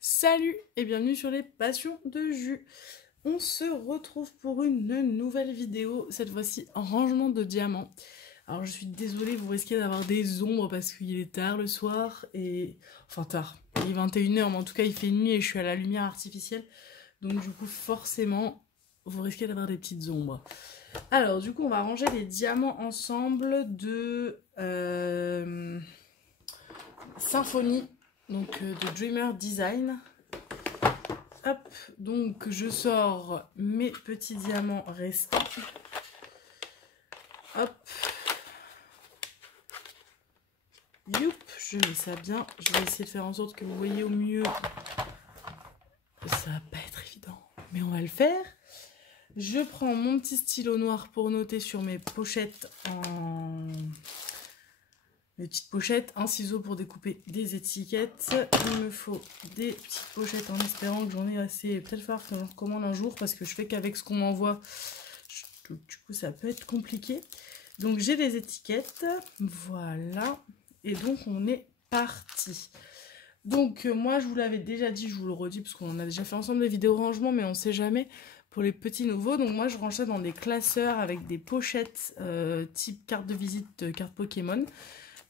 Salut et bienvenue sur les passions de jus. On se retrouve pour une nouvelle vidéo, cette fois-ci en rangement de diamants. Alors je suis désolée, vous risquez d'avoir des ombres parce qu'il est tard le soir et... Enfin tard, il est 21h mais en tout cas il fait nuit et je suis à la lumière artificielle. Donc du coup forcément vous risquez d'avoir des petites ombres. Alors du coup on va ranger les diamants ensemble de Symphonie, donc de Dreamer Design. Hop, donc je sors mes petits diamants restants. Hop. Youp, je mets ça bien. Je vais essayer de faire en sorte que vous voyez au mieux. Ça va pas être évident, mais on va le faire. Je prends mon petit stylo noir pour noter sur mes pochettes en... Mes petites pochettes, un ciseau pour découper des étiquettes. Il me faut des petites pochettes en espérant que j'en ai assez. Peut-être falloir que j'en recommande un jour parce que je fais qu'avec ce qu'on m'envoie. Du coup, ça peut être compliqué. Donc, j'ai des étiquettes. Voilà. Et donc, on est parti. Donc, moi, je vous l'avais déjà dit, je vous le redis parce qu'on a déjà fait ensemble des vidéos rangement, mais on ne sait jamais pour les petits nouveaux. Donc, moi, je range ça dans des classeurs avec des pochettes type carte de visite, carte Pokémon,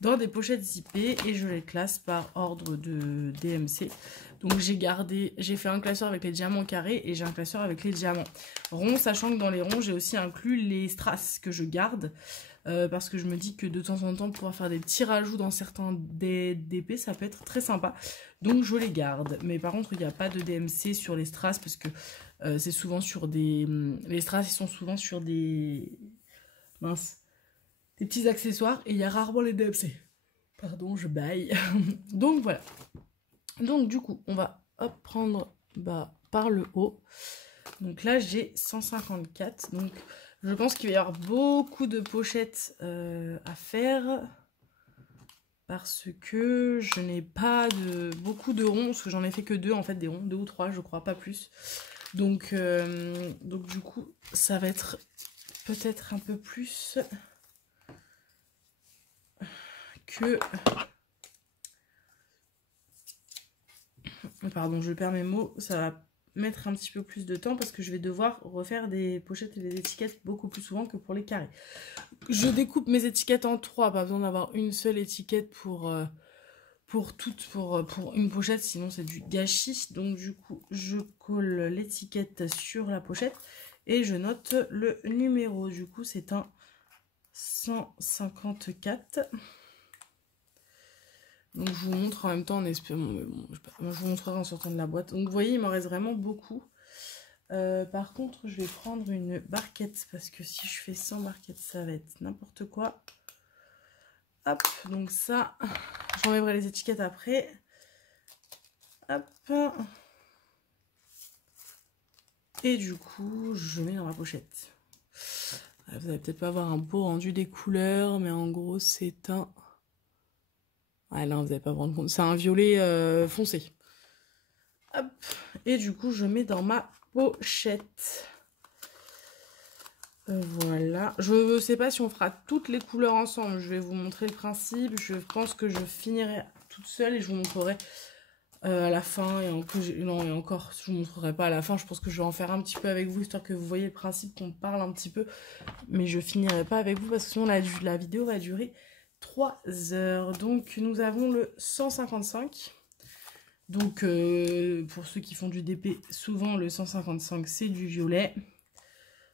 dans des pochettes zippées et je les classe par ordre de DMC. Donc j'ai fait un classeur avec les diamants carrés et j'ai un classeur avec les diamants ronds, sachant que dans les ronds j'ai aussi inclus les strass que je garde parce que je me dis que de temps en temps pouvoir faire des petits rajouts dans certains DP ça peut être très sympa, donc je les garde. Mais par contre il n'y a pas de DMC sur les strass parce que c'est souvent sur des... Les strass ils sont souvent sur des... Mince, des petits accessoires et il y a rarement les DMC. Pardon, je baille. Donc voilà. Donc du coup, on va hop, prendre par le haut. Donc là, j'ai 154. Donc je pense qu'il va y avoir beaucoup de pochettes à faire. Parce que je n'ai pas beaucoup de ronds. Parce que j'en ai fait que deux en fait, des ronds. 2 ou 3, je crois, pas plus. Donc du coup, ça va être peut-être un peu plus... que... Pardon, je perds mes mots. Ça va mettre un petit peu plus de temps parce que je vais devoir refaire des pochettes et des étiquettes beaucoup plus souvent que pour les carrés. Je découpe mes étiquettes en 3. Pas besoin d'avoir une seule étiquette pour une pochette, sinon c'est du gâchis. Donc du coup, je colle l'étiquette sur la pochette et je note le numéro. Du coup, c'est un 154. Donc je vous montre en même temps en espérant, mais bon, je vous montrerai en sortant de la boîte. Donc vous voyez, il m'en reste vraiment beaucoup. Par contre, je vais prendre une barquette parce que si je fais 100 barquettes, ça va être n'importe quoi. Hop, donc ça, j'enlèverai les étiquettes après. Hop. Et du coup, je mets dans ma pochette. Vous allez peut-être pas avoir un beau rendu des couleurs, mais en gros, c'est un... Ah non, vous n'allez pas vous rendre compte. C'est un violet foncé. Hop. Et du coup, je mets dans ma pochette. Voilà. Je ne sais pas si on fera toutes les couleurs ensemble. Je vais vous montrer le principe. Je pense que je finirai toute seule et je vous montrerai à la fin. Non, et encore, je ne vous montrerai pas à la fin. Je pense que je vais en faire un petit peu avec vous, histoire que vous voyez le principe, qu'on parle un petit peu. Mais je finirai pas avec vous parce que sinon la vidéo va durer 3 heures. Donc nous avons le 155. Donc pour ceux qui font du DP, souvent le 155 c'est du violet.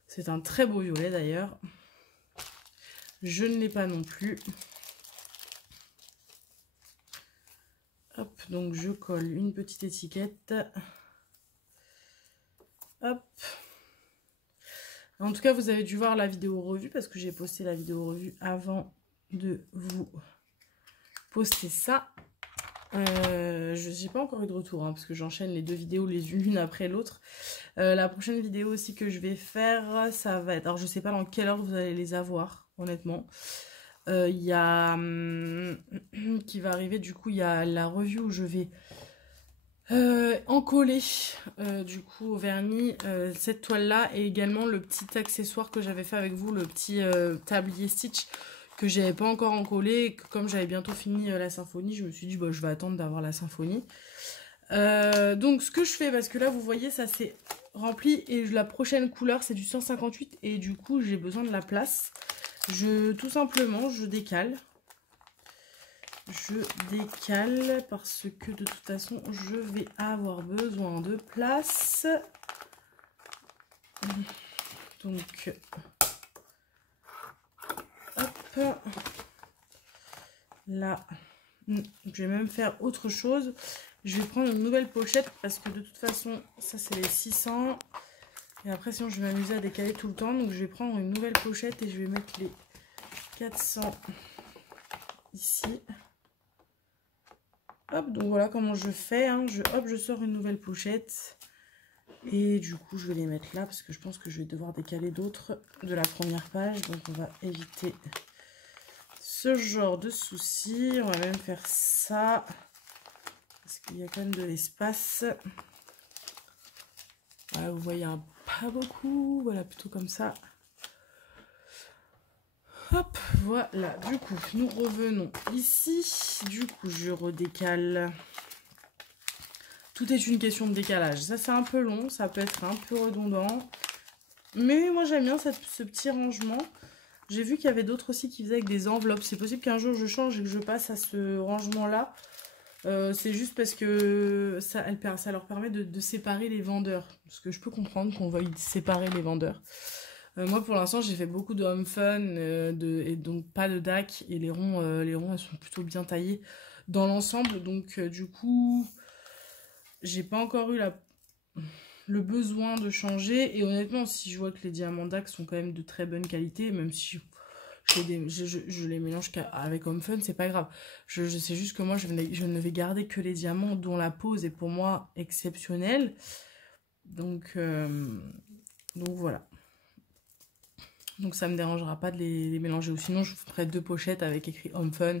C'est un très beau violet d'ailleurs. Je ne l'ai pas non plus. Hop, donc je colle une petite étiquette. Hop. En tout cas, vous avez dû voir la vidéo revue parce que j'ai posté la vidéo revue avant de vous poster ça. Je n'ai pas encore eu de retour parce que j'enchaîne les deux vidéos les unes après l'autre. La prochaine vidéo aussi que je vais faire, ça va être... Alors je sais pas dans quelle ordre vous allez les avoir, honnêtement. Il y a... qui va arriver, du coup, il y a la revue où je vais Encoller du coup au vernis cette toile là et également le petit accessoire que j'avais fait avec vous, le petit tablier stitch que j'avais pas encore encollé et que comme j'avais bientôt fini la symphonie, je me suis dit bah, je vais attendre d'avoir la symphonie. Donc ce que je fais, parce que là vous voyez ça s'est rempli et la prochaine couleur c'est du 158 et du coup j'ai besoin de la place. Tout simplement je décale. Je décale parce que de toute façon je vais avoir besoin de place. Donc hop là, je vais même faire autre chose. Je vais prendre une nouvelle pochette parce que de toute façon ça c'est les 600 et après sinon je vais m'amuser à décaler tout le temps. Donc je vais prendre une nouvelle pochette et je vais mettre les 400 ici. Hop, donc voilà comment je fais, hein. Hop, je sors une nouvelle pochette. Et du coup, je vais les mettre là parce que je pense que je vais devoir décaler d'autres de la première page. Donc on va éviter ce genre de soucis. On va même faire ça. Parce qu'il y a quand même de l'espace. Voilà, vous voyez, hein, pas beaucoup. Voilà, plutôt comme ça. Hop, voilà, du coup, nous revenons ici. Du coup, je redécale. Tout est une question de décalage. Ça, c'est un peu long, ça peut être un peu redondant. Mais moi, j'aime bien ce petit rangement. J'ai vu qu'il y avait d'autres aussi qui faisaient avec des enveloppes. C'est possible qu'un jour, je change et que je passe à ce rangement-là. C'est juste parce que ça leur permet de séparer les vendeurs. Parce que je peux comprendre qu'on veuille séparer les vendeurs. Moi pour l'instant j'ai fait beaucoup de home fun et donc pas de DAC et les ronds elles sont plutôt bien taillés dans l'ensemble donc du coup j'ai pas encore eu le besoin de changer et honnêtement si je vois que les diamants DAC sont quand même de très bonne qualité même si je les mélange qu'avec home fun c'est pas grave je sais juste que moi je ne vais garder que les diamants dont la pose est pour moi exceptionnelle donc voilà. Donc ça me dérangera pas de les mélanger. Ou sinon je ferai 2 pochettes avec écrit Home Fun,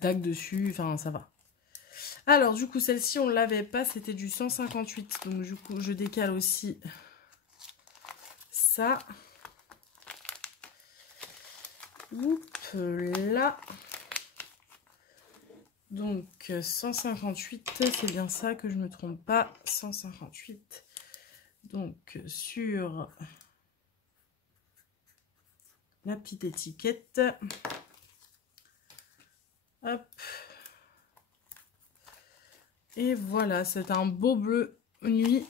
DAC dessus, enfin ça va. Alors du coup celle-ci on l'avait pas, c'était du 158. Donc du coup je décale aussi ça. Oups là. Donc 158, c'est bien ça que je me trompe pas. 158. Donc sur la petite étiquette. Hop. Et voilà, c'est un beau bleu nuit.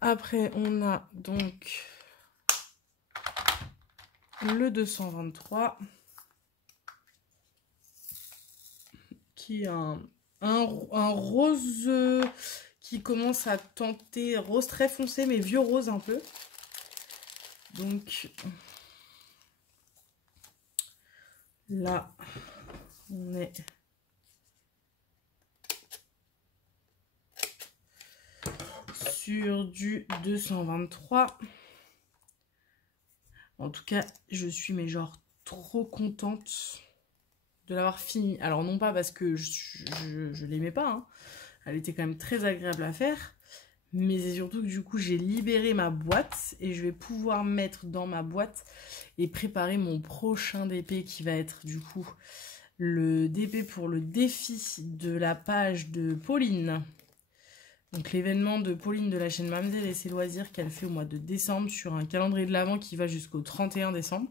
Après, on a donc le 223. Qui est un rose qui commence à tenter rose très foncé, mais vieux rose un peu. Donc là, on est sur du 223. En tout cas, je suis mais genre trop contente de l'avoir fini. Alors non pas parce que je l'aimais pas, hein. Elle était quand même très agréable à faire. Mais c'est surtout que du coup j'ai libéré ma boîte et je vais pouvoir mettre dans ma boîte et préparer mon prochain DP qui va être du coup le DP pour le défi de la page de Pauline. Donc l'événement de Pauline de la chaîne Mamzelle et ses loisirs qu'elle fait au mois de décembre sur un calendrier de l'Avent qui va jusqu'au 31 décembre.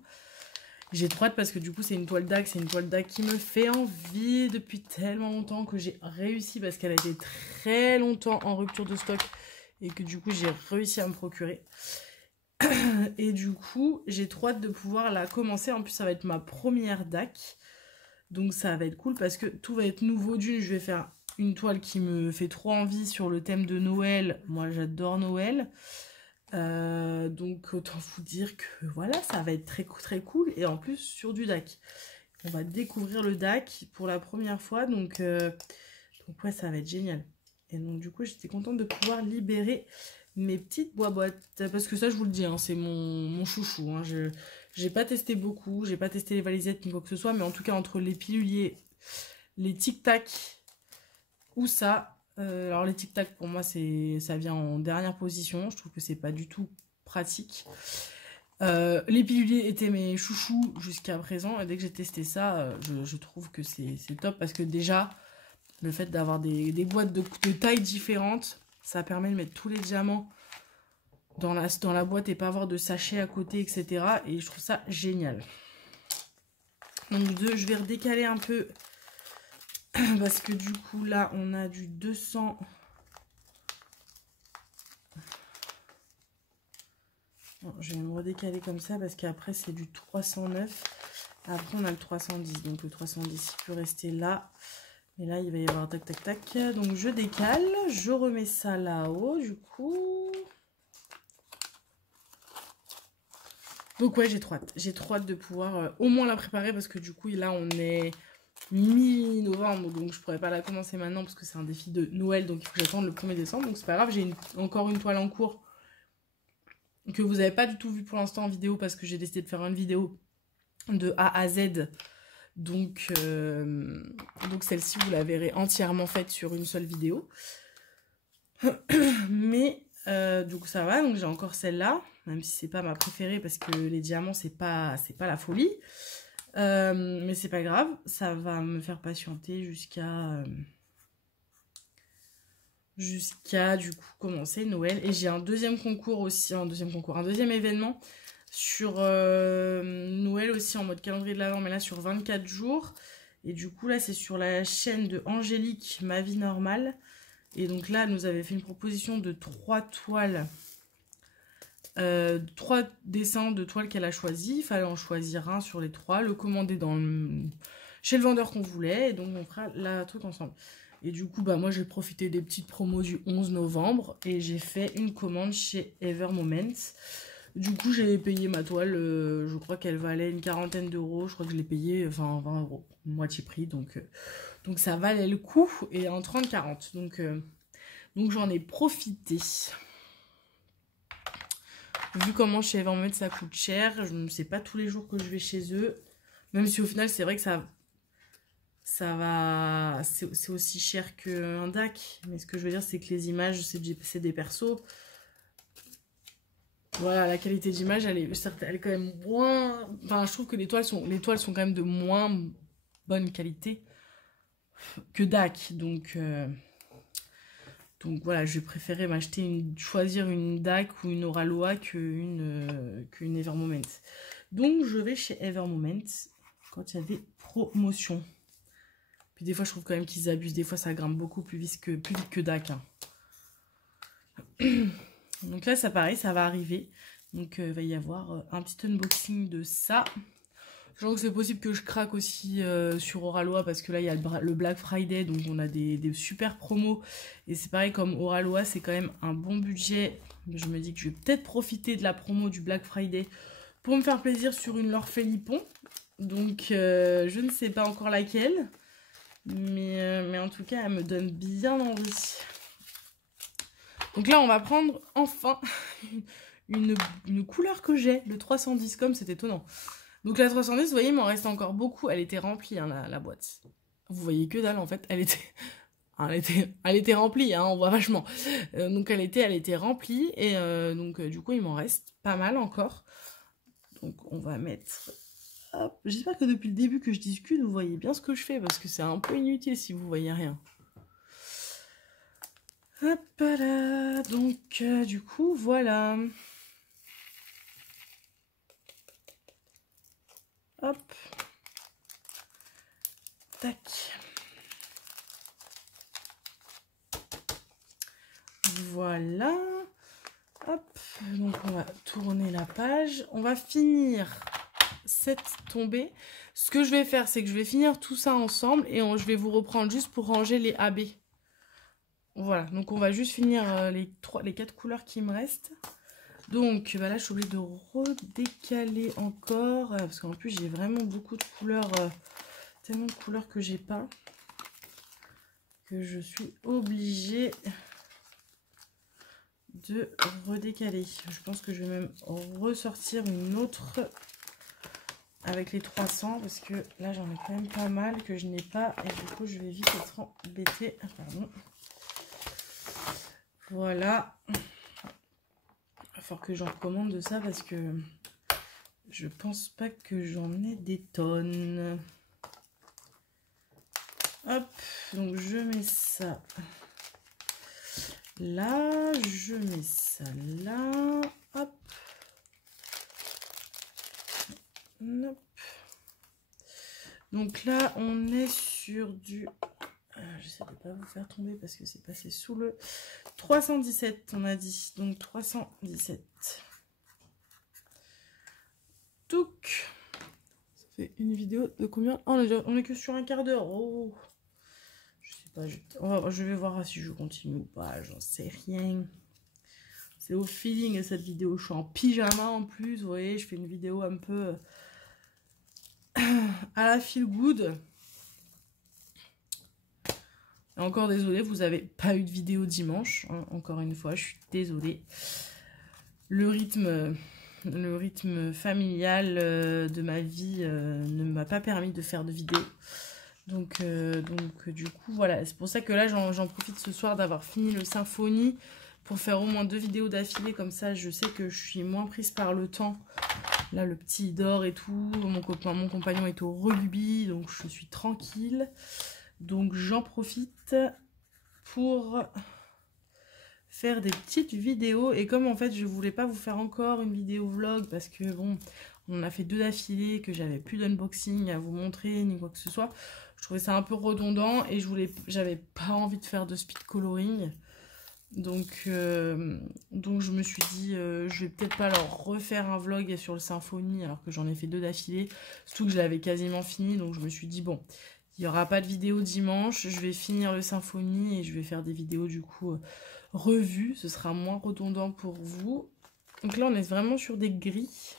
J'ai trop hâte parce que du coup c'est une toile DAC, qui me fait envie depuis tellement longtemps que j'ai réussi parce qu'elle a été très longtemps en rupture de stock et que du coup j'ai réussi à me procurer. Et du coup j'ai trop hâte de pouvoir la commencer, en plus ça va être ma première DAC. Donc ça va être cool parce que tout va être nouveau. D'une, je vais faire une toile qui me fait trop envie sur le thème de Noël. Moi j'adore Noël. Donc autant vous dire que voilà, ça va être très très cool et en plus sur du DAC. On va découvrir le DAC pour la première fois, donc ouais, ça va être génial. Et donc du coup j'étais contente de pouvoir libérer mes petites boîtes parce que ça je vous le dis, hein, c'est mon chouchou, hein. J'ai pas testé beaucoup, j'ai pas testé les valisettes ni quoi que ce soit, mais en tout cas entre les piluliers, les tic tac ou ça. Alors les tic-tac pour moi ça vient en dernière position, je trouve que c'est pas du tout pratique. Les piluliers étaient mes chouchous jusqu'à présent, et dès que j'ai testé ça, je trouve que c'est top, parce que déjà le fait d'avoir des boîtes de tailles différentes, ça permet de mettre tous les diamants dans la boîte et pas avoir de sachets à côté, etc. Et je trouve ça génial. Donc je vais redécaler un peu parce que du coup là on a du 200. Bon, je vais me redécaler comme ça parce qu'après c'est du 309. Après on a le 310. Donc le 310 il peut rester là. Et là il va y avoir tac tac tac. Donc je décale. Je remets ça là-haut du coup. Donc ouais, j'ai trop hâte. J'ai trop hâte de pouvoir au moins la préparer, parce que du coup là on est mi-novembre, donc je pourrais pas la commencer maintenant parce que c'est un défi de Noël, donc il faut que j'attende le 1er décembre. Donc c'est pas grave, j'ai encore une toile en cours que vous n'avez pas du tout vu pour l'instant en vidéo, parce que j'ai décidé de faire une vidéo de A à Z. Donc celle-ci vous la verrez entièrement faite sur une seule vidéo. Mais donc ça va, donc j'ai encore celle-là, même si c'est pas ma préférée parce que les diamants c'est pas la folie. Mais c'est pas grave, ça va me faire patienter jusqu'à du coup commencer Noël. Et j'ai un deuxième concours aussi, un deuxième événement sur Noël aussi, en mode calendrier de l'Avent, mais là sur 24 jours. Et du coup là c'est sur la chaîne de Angélique, Ma Vie Normale. Et donc là elle nous avait fait une proposition de 3 toiles, 3 dessins de toiles qu'elle a choisi. Il fallait en choisir un sur les 3, le commander chez le vendeur qu'on voulait, et donc on fera la truc ensemble. Et du coup bah moi j'ai profité des petites promos du 11 novembre et j'ai fait une commande chez Ever Moments. Du coup j'ai payé ma toile, je crois qu'elle valait une quarantaine d'euros, je crois que je l'ai payé 20 euros, moitié prix, donc ça valait le coup, et en 30-40, donc j'en ai profité. Vu comment chez Ever Moments ça coûte cher, je ne sais pas tous les jours que je vais chez eux, même si au final c'est vrai que ça va, c'est aussi cher qu'un DAC, mais ce que je veux dire c'est que les images c'est des persos. Voilà, la qualité d'image elle est quand même moins, enfin je trouve que les toiles sont quand même de moins bonne qualité que DAC, donc voilà, je vais préférer choisir une DAC ou une Oraloa qu'une Ever Moments. Donc je vais chez Ever Moments quand il y a des promotions. Puis des fois je trouve quand même qu'ils abusent, des fois ça grimpe beaucoup plus vite que DAC. Hein. Donc là ça pareil, ça va arriver. Donc il va y avoir un petit unboxing de ça. Je pense que c'est possible que je craque aussi sur Oraloa, parce que là il y a le Black Friday, donc on a des super promos. Et c'est pareil, comme Oraloa c'est quand même un bon budget, je me dis que je vais peut-être profiter de la promo du Black Friday pour me faire plaisir sur une Laure Philippon. Donc je ne sais pas encore laquelle, mais en tout cas elle me donne bien envie. Donc là on va prendre enfin une couleur que j'ai, le 310, comme c'est étonnant. Donc la 310, vous voyez, il m'en reste encore beaucoup. Elle était remplie, hein, la boîte. Vous voyez que dalle, en fait. Elle était remplie, hein, on voit vachement. Donc elle était remplie. Et donc du coup, il m'en reste pas mal encore. Donc on va mettre... Hop. J'espère que depuis le début que je discute, vous voyez bien ce que je fais, parce que c'est un peu inutile si vous voyez rien. Hop là. Donc du coup, voilà. Hop. Tac. Voilà. Hop. Donc on va tourner la page. On va finir cette tombée. Ce que je vais faire, c'est que je vais finir tout ça ensemble et je vais vous reprendre juste pour ranger les AB. Voilà. Donc on va juste finir les 4 couleurs qui me restent. Donc bah là je suis obligée de redécaler encore, parce qu'en plus j'ai vraiment beaucoup de couleurs, tellement de couleurs que j'ai pas, que je suis obligée de redécaler. Je pense que je vais même ressortir une autre avec les 300 parce que là j'en ai quand même pas mal que je n'ai pas et du coup je vais vite être embêtée. Pardon. Voilà. Il va falloir que j'en recommande de ça parce que je pense pas que j'en ai des tonnes. Hop, donc je mets ça là, je mets ça là, hop. Hop. Donc là, on est sur du... j'essaie de ne pas vous faire tomber parce que c'est passé sous le 317, on a dit. Donc 317. Touc. Ça fait une vidéo de combien? Oh, on est que sur un quart d'heure. Oh. Je sais pas, je vais voir si je continue ou pas, j'en sais rien. C'est au feeling cette vidéo. Je suis en pyjama en plus, vous voyez, je fais une vidéo un peu à la feel good. Et encore désolée, vous n'avez pas eu de vidéo dimanche. Hein, encore une fois, je suis désolée. Le rythme familial de ma vie ne m'a pas permis de faire de vidéo. Donc du coup, voilà. C'est pour ça que là, j'en profite ce soir d'avoir fini le Symphonie pour faire au moins 2 vidéos d'affilée. Comme ça, je sais que je suis moins prise par le temps. Là, le petit dort et tout. Mon compagnon est au rugby, donc je suis tranquille. Donc j'en profite pour faire des petites vidéos. Et comme en fait je voulais pas vous faire encore une vidéo vlog parce que bon, on en a fait 2 d'affilée, que j'avais plus d'unboxing à vous montrer ni quoi que ce soit, je trouvais ça un peu redondant et j'avais pas envie de faire de speed coloring. Donc je me suis dit je vais peut-être pas leur refaire un vlog sur le Symphonie alors que j'en ai fait 2 d'affilée, surtout que je l'avais quasiment fini. Donc je me suis dit bon, il n'y aura pas de vidéo dimanche, je vais finir le Symphonie et je vais faire des vidéos du coup revues, ce sera moins redondant pour vous. Donc là on est vraiment sur des gris.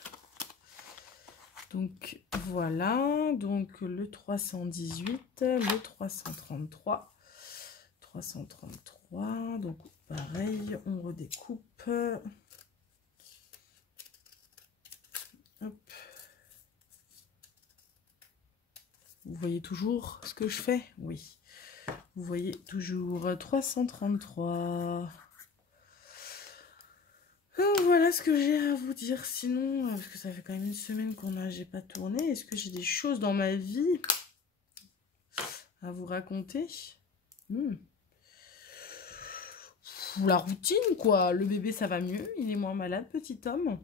Donc voilà, donc le 318, le 333, 333, donc pareil, on redécoupe. Hop. Vous voyez toujours ce que je fais? Oui. Vous voyez toujours 333. Donc voilà ce que j'ai à vous dire. Sinon, parce que ça fait quand même une semaine j'ai pas tourné. Est-ce que j'ai des choses dans ma vie à vous raconter? La routine, quoi. Le bébé, ça va mieux. Il est moins malade, petit homme.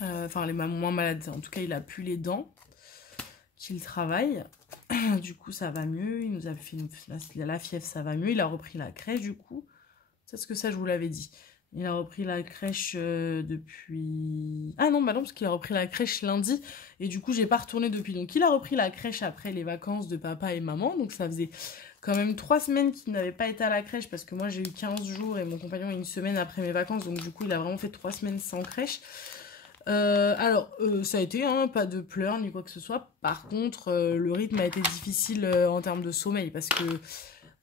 Enfin, il est moins malade. En tout cas, il a plus les dents qu'il travaille. Du coup, ça va mieux. Il nous a fait la fièvre, ça va mieux. Il a repris la crèche, du coup. C'est ce que ça, je vous l'avais dit. Il a repris la crèche depuis... Ah non, bah non, parce qu'il a repris la crèche lundi. Et du coup, j'ai pas retourné depuis. Donc, il a repris la crèche après les vacances de papa et maman. Donc, ça faisait quand même 3 semaines qu'il n'avait pas été à la crèche. Parce que moi, j'ai eu 15 jours et mon compagnon 1 semaine après mes vacances. Donc, du coup, il a vraiment fait 3 semaines sans crèche. Alors, ça a été, hein, pas de pleurs ni quoi que ce soit. Par contre, le rythme a été difficile en termes de sommeil. Parce que...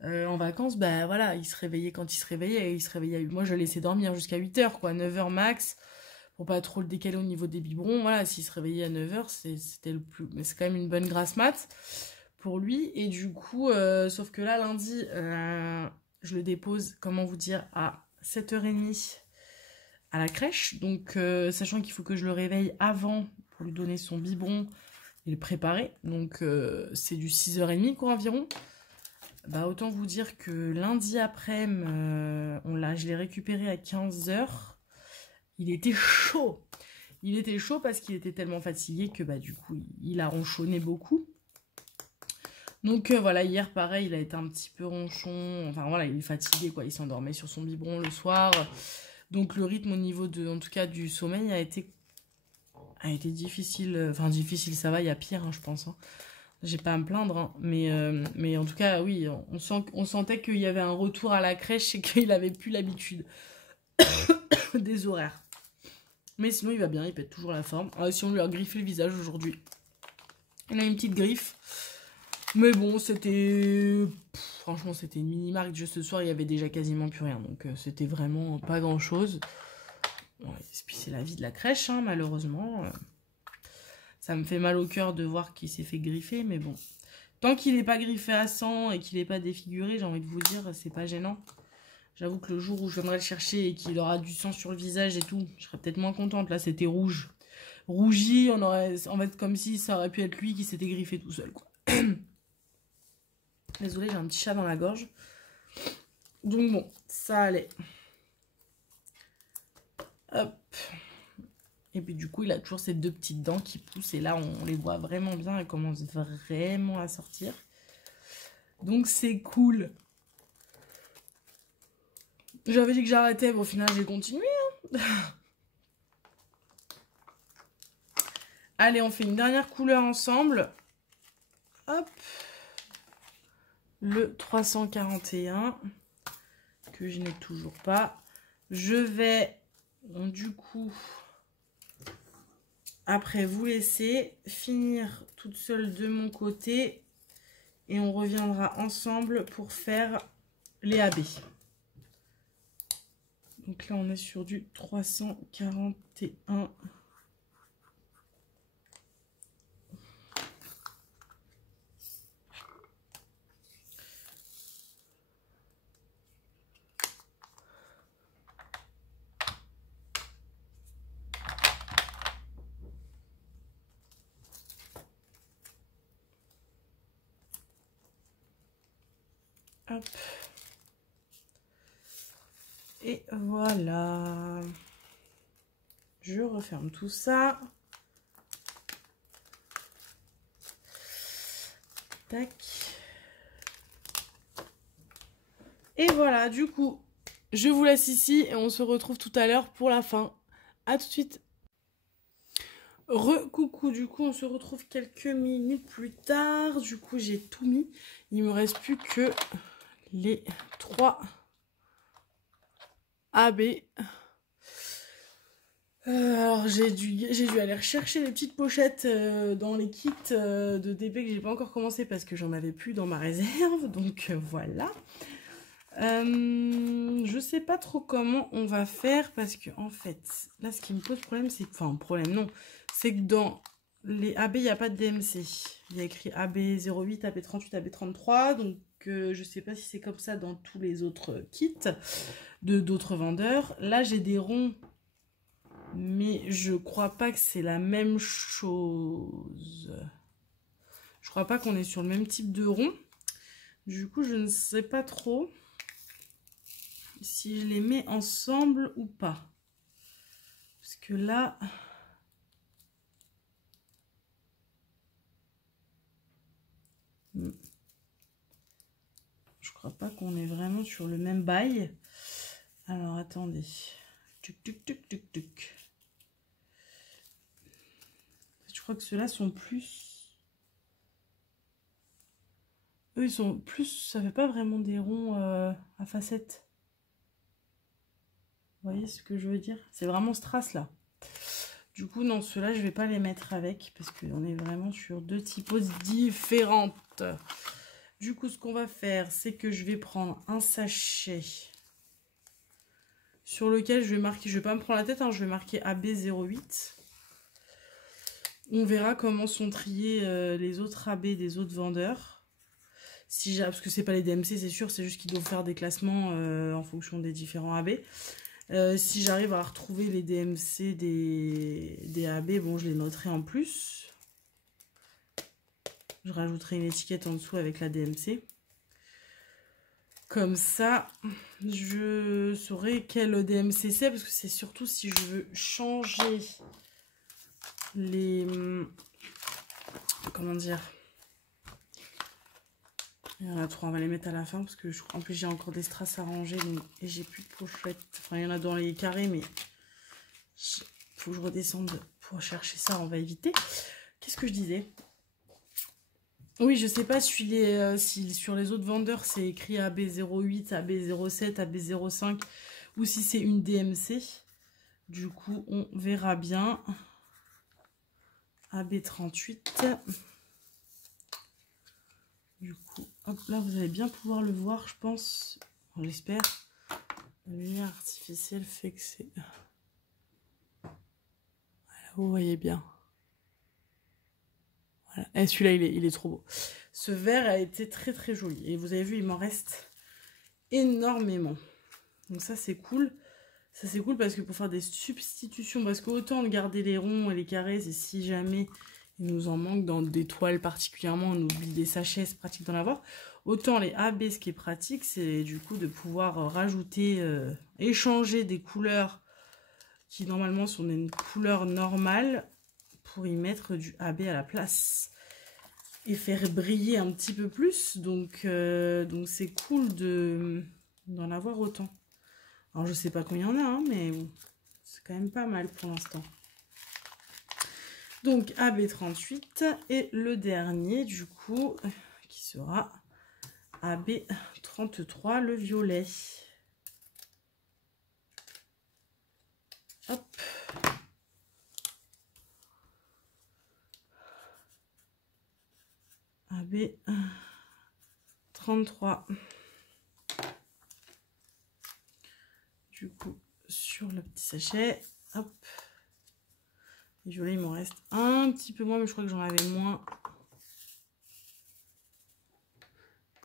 en vacances, bah voilà, il se réveillait quand il se réveillait. Il se réveillait. Moi, je le laissais dormir jusqu'à 8h, quoi, 9h max, pour pas trop le décaler au niveau des biberons. Voilà, s'il se réveillait à 9h, c'était le plus. Mais c'est quand même une bonne grasse mat pour lui. Et du coup, sauf que là, lundi, je le dépose, comment vous dire, à 7h30 à la crèche. Donc, sachant qu'il faut que je le réveille avant pour lui donner son biberon et le préparer. Donc, c'est du 6h30, quoi, environ. Bah, autant vous dire que lundi après-midi, je l'ai récupéré à 15h. Il était chaud. Il était chaud parce qu'il était tellement fatigué que bah, du coup, il a ronchonné beaucoup. Donc voilà, hier, pareil, il a été un petit peu ronchon. Enfin voilà, il est fatigué, quoi. Il s'endormait sur son biberon le soir. Donc le rythme au niveau en tout cas, du sommeil a été difficile. Enfin, difficile, ça va, il y a pire, hein, je pense. Hein. J'ai pas à me plaindre, hein. Mais en tout cas, oui, on sentait qu'il y avait un retour à la crèche et qu'il avait plus l'habitude des horaires. Mais sinon, il va bien, il pète toujours la forme. Ah, si on lui a griffé le visage aujourd'hui. Il a une petite griffe. Mais bon, c'était... Franchement, c'était une mini-marque. Juste ce soir, il y avait déjà quasiment plus rien. Donc, c'était vraiment pas grand-chose. Ouais, puis c'est la vie de la crèche, hein, malheureusement. Ça me fait mal au cœur de voir qu'il s'est fait griffer, mais bon. Tant qu'il n'est pas griffé à 100 et qu'il n'est pas défiguré, j'ai envie de vous dire, c'est pas gênant. J'avoue que le jour où je viendrai le chercher et qu'il aura du sang sur le visage et tout, je serais peut-être moins contente. Là, c'était rouge. Rougi, on aurait... En fait, comme si ça aurait pu être lui qui s'était griffé tout seul, quoi. Désolée, j'ai un petit chat dans la gorge. Donc bon, ça allait. Hop. Et puis du coup, il a toujours ces deux petites dents qui poussent. Et là, on les voit vraiment bien. Elles commencent vraiment à sortir. Donc c'est cool. J'avais dit que j'arrêtais, mais au final, j'ai continué. Hein. Allez, on fait une dernière couleur ensemble. Hop. Le 341. Que je n'ai toujours pas. Je vais, du coup... Après, vous laisser finir toute seule de mon côté. Et on reviendra ensemble pour faire les AB. Donc là, on est sur du 341. Hop. Et voilà. Je referme tout ça. Tac. Et voilà, du coup, je vous laisse ici et on se retrouve tout à l'heure pour la fin. À tout de suite. Coucou, du coup on se retrouve quelques minutes plus tard. Du coup j'ai tout mis. Il me reste plus que les 3 AB. Alors j'ai dû aller rechercher les petites pochettes dans les kits de DP que j'ai pas encore commencé parce que j'en avais plus dans ma réserve. Donc voilà. Je sais pas trop comment on va faire parce que en fait là ce qui me pose problème c'est... Enfin problème non. C'est que dans les AB il n'y a pas de DMC. Il y a écrit AB08, AB38, AB33. Donc je sais pas si c'est comme ça dans tous les autres kits de d'autres vendeurs. Là j'ai des ronds. Mais je crois pas que c'est la même chose. Je crois pas qu'on est sur le même type de rond. Du coup, je ne sais pas trop si je les mets ensemble ou pas. Parce que là... je crois pas qu'on est vraiment sur le même bail. Alors, attendez. Tuc, tuc, tuc, tuc, tuc. Je crois que ceux-là sont plus... Eux, ils sont plus... Ça fait pas vraiment des ronds à facettes. Vous voyez ce que je veux dire? C'est vraiment strass là. Du coup, non, ceux-là, je vais pas les mettre avec parce qu'on est vraiment sur deux typos différentes. Du coup, ce qu'on va faire, c'est que je vais prendre un sachet sur lequel je vais marquer, je vais pas me prendre la tête, hein, je vais marquer AB08. On verra comment sont triés les autres AB des autres vendeurs. Si parce que c'est pas les DMC, c'est sûr, c'est juste qu'ils doivent faire des classements en fonction des différents AB. Si j'arrive à retrouver les DMC des AB, bon, je les noterai en plus. Je rajouterai une étiquette en dessous avec la DMC. Comme ça, je saurai quel DMC c'est, parce que c'est surtout si je veux changer les... Comment dire? Il y en a trois, on va les mettre à la fin parce que en plus j'ai encore des strass à ranger donc, et j'ai plus de pochettes. Enfin, il y en a dans les carrés, mais il faut que je redescende pour chercher ça, on va éviter. Qu'est-ce que je disais? Oui, je sais pas si sur les autres vendeurs c'est écrit AB08, AB07, AB05 ou si c'est une DMC. Du coup, on verra bien. AB38. Du coup, hop, là vous allez bien pouvoir le voir, je pense. Enfin, j'espère. La lumière artificielle fait que c'est... Voilà, vous voyez bien. Voilà. Et celui-là, il est trop beau. Ce vert a été très très joli. Et vous avez vu, il m'en reste énormément. Donc ça, c'est cool. Ça, c'est cool parce que pour faire des substitutions, parce qu'autant garder les ronds et les carrés, c'est si jamais il nous en manque dans des toiles particulièrement, on oublie des sachets, c'est pratique d'en avoir. Autant les AB, ce qui est pratique, c'est du coup de pouvoir rajouter, échanger des couleurs qui normalement sont une couleur normale pour y mettre du AB à la place et faire briller un petit peu plus. Donc c'est cool d'en avoir autant. Alors je sais pas combien il y en a, hein, mais bon, c'est quand même pas mal pour l'instant. Donc AB38 et le dernier du coup qui sera AB33, le violet. Hop. AB33. Du coup, sur le petit sachet, hop. Les violets, il m'en reste un petit peu moins, mais je crois que j'en avais moins.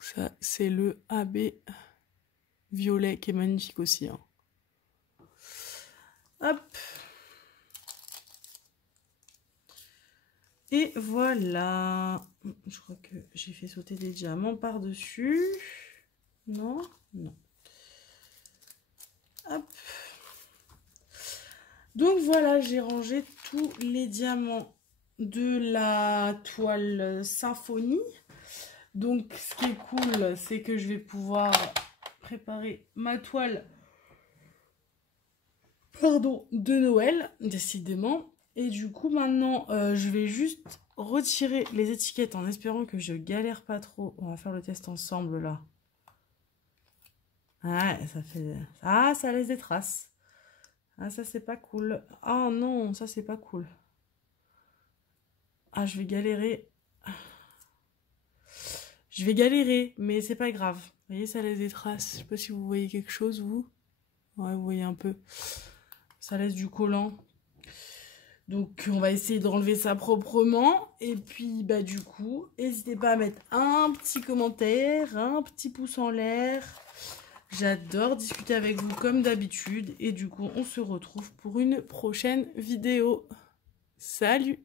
Ça, c'est le AB violet qui est magnifique aussi. Hein. Hop. Et voilà. Je crois que j'ai fait sauter des diamants par-dessus. Non, non. Hop. Donc voilà, j'ai rangé tous les diamants de la toile Symphonie. Donc ce qui est cool, c'est que je vais pouvoir préparer ma toile de Noël, décidément. Et du coup, maintenant, je vais juste retirer les étiquettes en espérant que je galère pas trop. On va faire le test ensemble, là. Ah, ça fait... Ah, ça laisse des traces. Ah, ça, c'est pas cool. Ah non, ça, c'est pas cool. Ah, je vais galérer. Je vais galérer, mais c'est pas grave. Vous voyez, ça laisse des traces. Je sais pas si vous voyez quelque chose, vous. Ouais, vous voyez un peu. Ça laisse du collant. Donc, on va essayer d'enlever ça proprement. Et puis, bah, du coup, n'hésitez pas à mettre un petit commentaire, un petit pouce en l'air. J'adore discuter avec vous comme d'habitude. Et du coup, on se retrouve pour une prochaine vidéo. Salut!